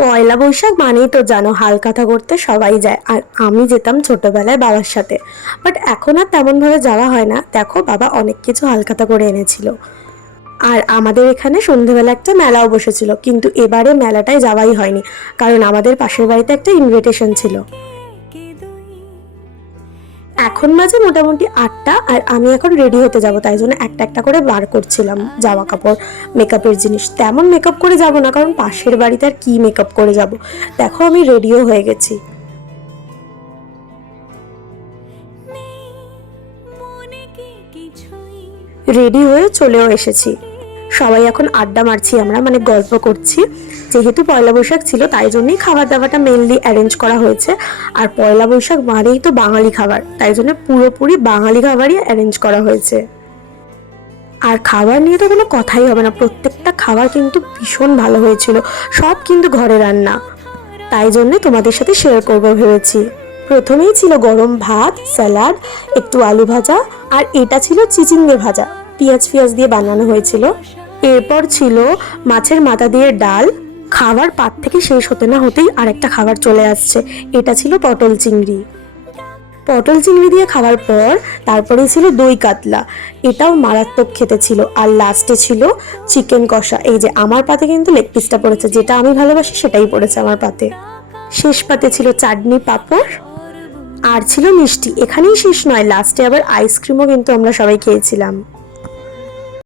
পয়লা বৈশাখ মানেই তো জানো হালখাতা করতে সবাই যায়, আর আমি যেতাম ছোটবেলায় বাবার সাথে। বাট এখন আর তেমনভাবে যাওয়া হয় না। দেখো বাবা অনেক কিছু হালখাতা করে এনেছিল। আর আমাদের এখানে সন্ধেবেলা একটা মেলাও বসেছিল, কিন্তু এবারে মেলাটায় যাওয়াই হয়নি, কারণ আমাদের পাশের বাড়িতে একটা ইনভিটেশন ছিল। এখন বাজে মোটামুটি 8টা, আর আমি এখন রেডি হতে যাব, তাই জন্য একটা একটা করে বার করছিলাম জামা কাপড়, মেকআপের জিনিস। তেমন মেকআপ করে যাব না, কারণ পাশের বাড়িতে আর কি মেকআপ করে যাব। দেখো আমি রেডিও হয়ে গেছি। রেডি হয়ে চলেও এসেছি। সবাই এখন আড্ডা মারছি আমরা, মানে গল্প করছি। যেহেতু পয়লা বৈশাখ ছিল তাই জন্যই খাবার দাবারটা মেনলি অ্যারেঞ্জ করা হয়েছে। আর পয়লা বৈশাখ মানেই তো বাঙালি খাবার, তাই জন্য পুরোপুরি বাঙালি খাবারই অ্যারেঞ্জ করা হয়েছে। আর খাবার নিয়ে তো কোনো কথাই হবে না, প্রত্যেকটা খাবার কিন্তু ভীষণ ভালো হয়েছিল। সব কিন্তু ঘরে রান্না, তাই জন্য তোমাদের সাথে শেয়ার করবো ভেবেছি। প্রথমেই ছিল গরম ভাত, স্যালাড, একটু আলু ভাজা, আর এটা ছিল চিচিঙ্গে ভাজা, পেঁয়াজ ফিয়াজ দিয়ে বানানো হয়েছিল। এরপর ছিল মাছের মাথা দিয়ে ডাল। খাবার পাত থেকে শেষ হতে না হতেই আরেকটা খাবার চলে আসছে, এটা ছিল পটল চিংড়ি। পটল চিংড়ি দিয়ে খাওয়ার পর তারপরে ছিল দই কাতলা, এটাও মারাত্মক খেতে ছিল। আর লাস্টে ছিল চিকেন কষা। এই যে আমার পাতে কিন্তু লেগ পিসটা পড়েছে, যেটা আমি ভালোবাসি সেটাই পড়েছে আমার পাতে। শেষ পাতে ছিল চাটনি, পাঁপড়, আর ছিল মিষ্টি। এখানেই শেষ নয়, লাস্টে আবার আইসক্রিমও কিন্তু আমরা সবাই খেয়েছিলাম।